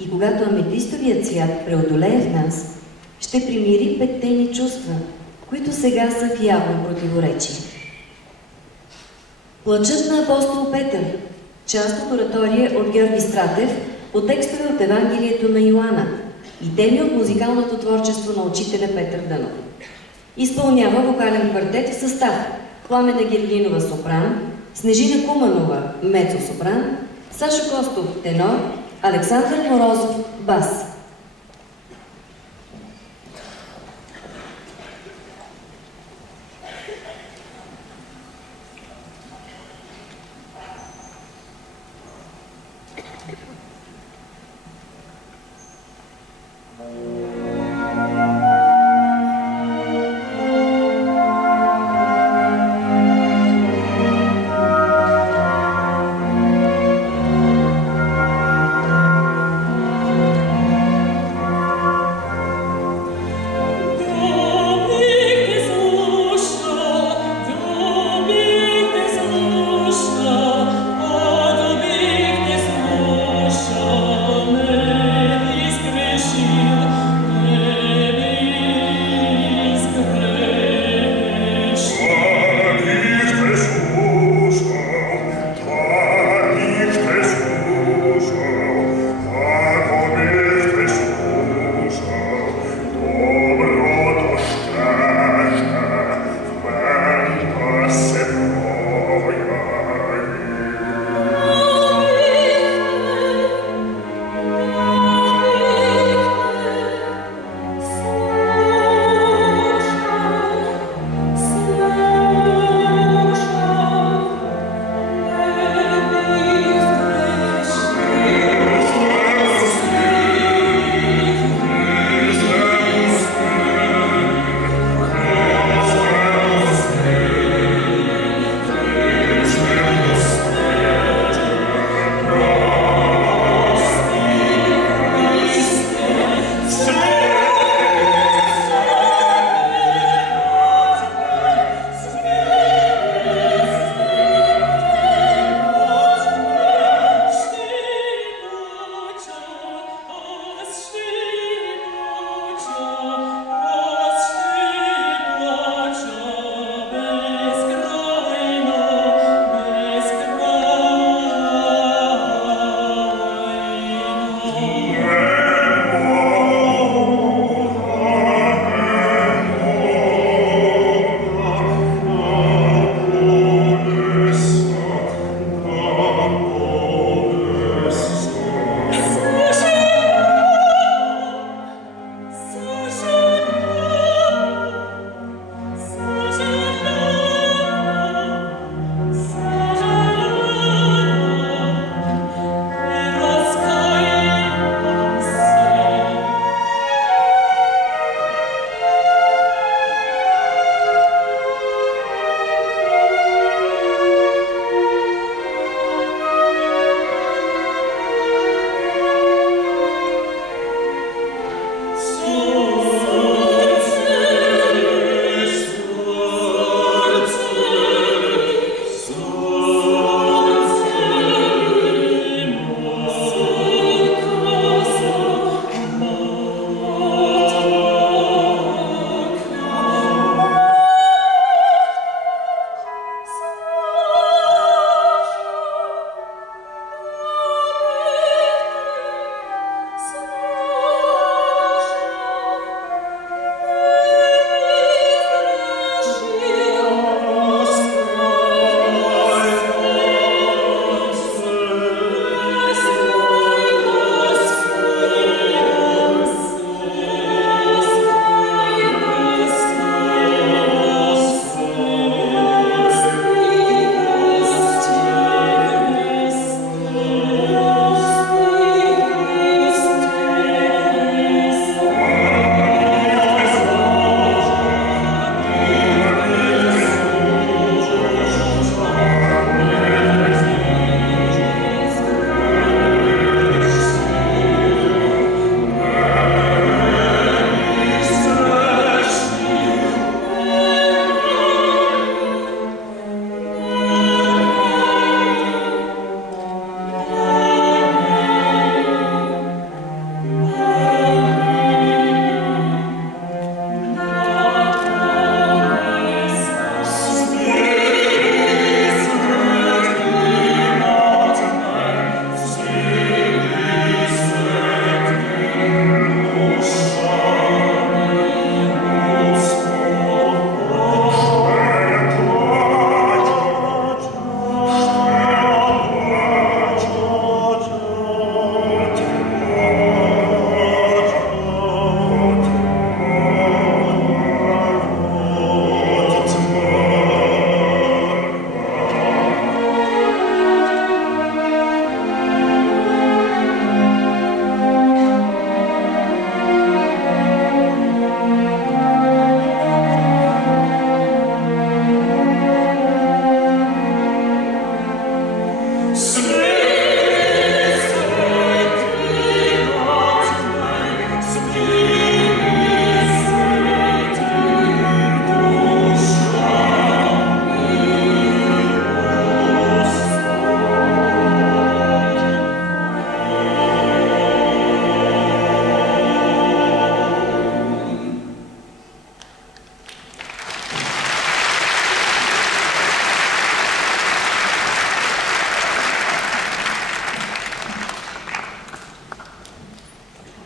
И когато аметистовият цвят преодолее в нас, ще примири петте ни чувства, които сега са в явно противоречие. Плачът на апостол Петър, част от оратория от Георги Стратев, по текстове от Евангелието на Йоанна и теми от музикалното творчество на учителя Петър Дънов. Изпълнява вокален квартет в състав Пламена Гергинова сопран, Снежина Куманова мецо-сопран, Сашо Костов тенор, Александър Морозов бас.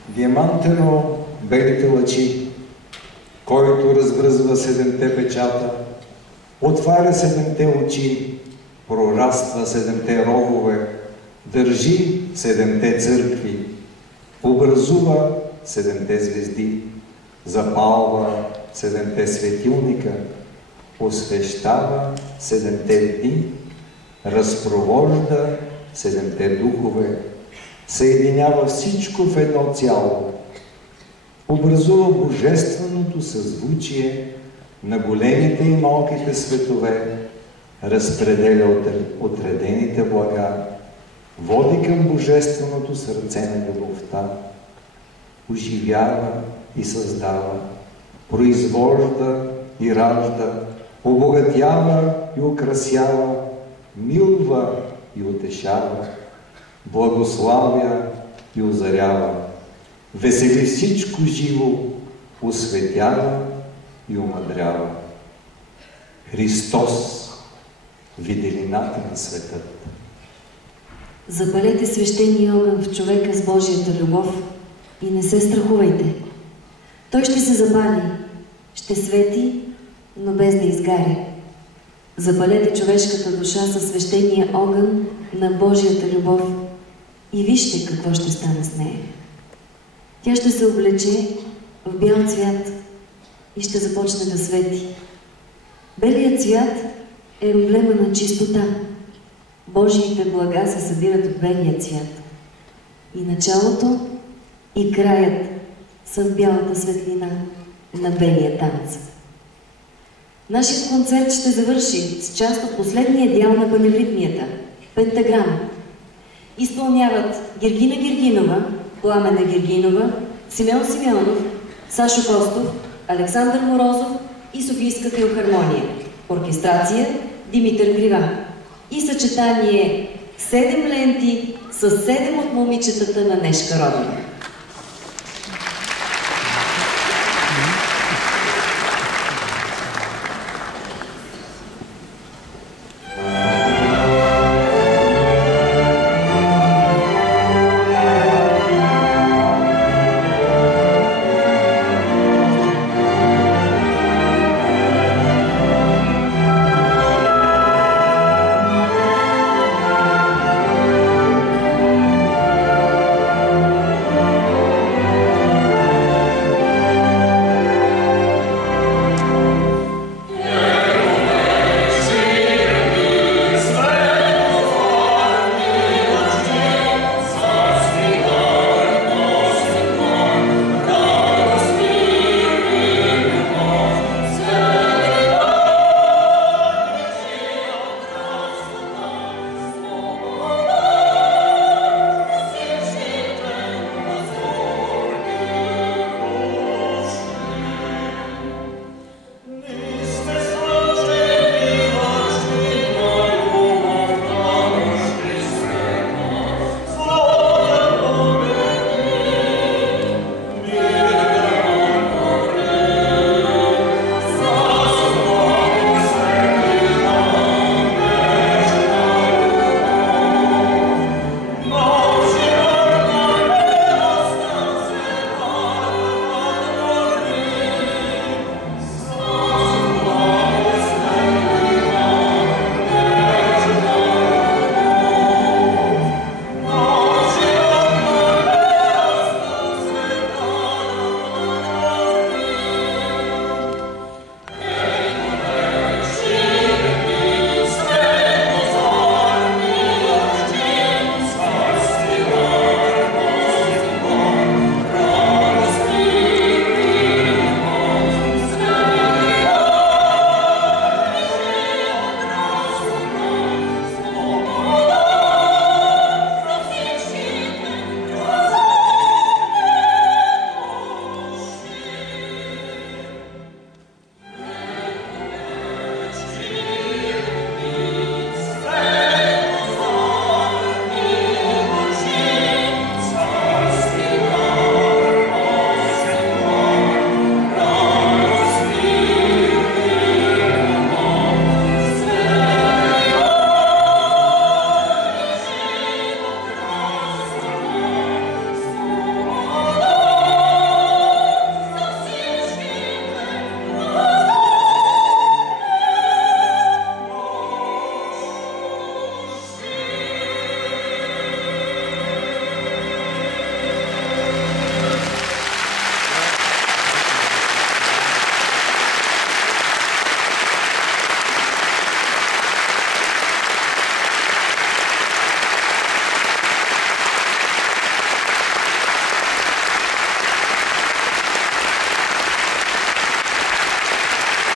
Диамантено белите лъчи, който развръзва 7-те печата, отваря 7-те очи, прораства 7-те рогове, държи 7-те църкви, образува 7-те звезди, запалва 7-те светилника, освещава 7-те дни, разпровожда 7-те духове, съединява всичко в едно цяло, образува божественото съзвучие на големите и малките светове, разпределя отредените блага, води към божественото сърце на любовта, оживява и създава, произвожда и ражда, обогатява и украсява, милва и утешава, благославя и озарява, весели всичко живо, осветява и омъдрява. Христос, виделината на светът. Запалете свещения огън в човека с Божията любов и не се страхувайте. Той ще се запали, ще свети, но без да изгаря. Запалете човешката душа със свещения огън на Божията любов и вижте какво ще стане с нея. Тя ще се облече в бял цвят и ще започне да свети. Белият цвят е емблема на чистота. Божиите блага се събират от белия цвят. И началото, и краят са в бялата светлина на белия танц. Нашият концерт ще завърши с част от последния дял на паневритмията – пентаграма. Изпълняват Гергина Гергинова, Пламена Гергинова, Симеон Симеонов, Сашо Костов, Александър Морозов и Софийска филхармония. Оркестрация Димитър Грива. И съчетание 7 ленти с 7 от момичетата на Нешка Родова.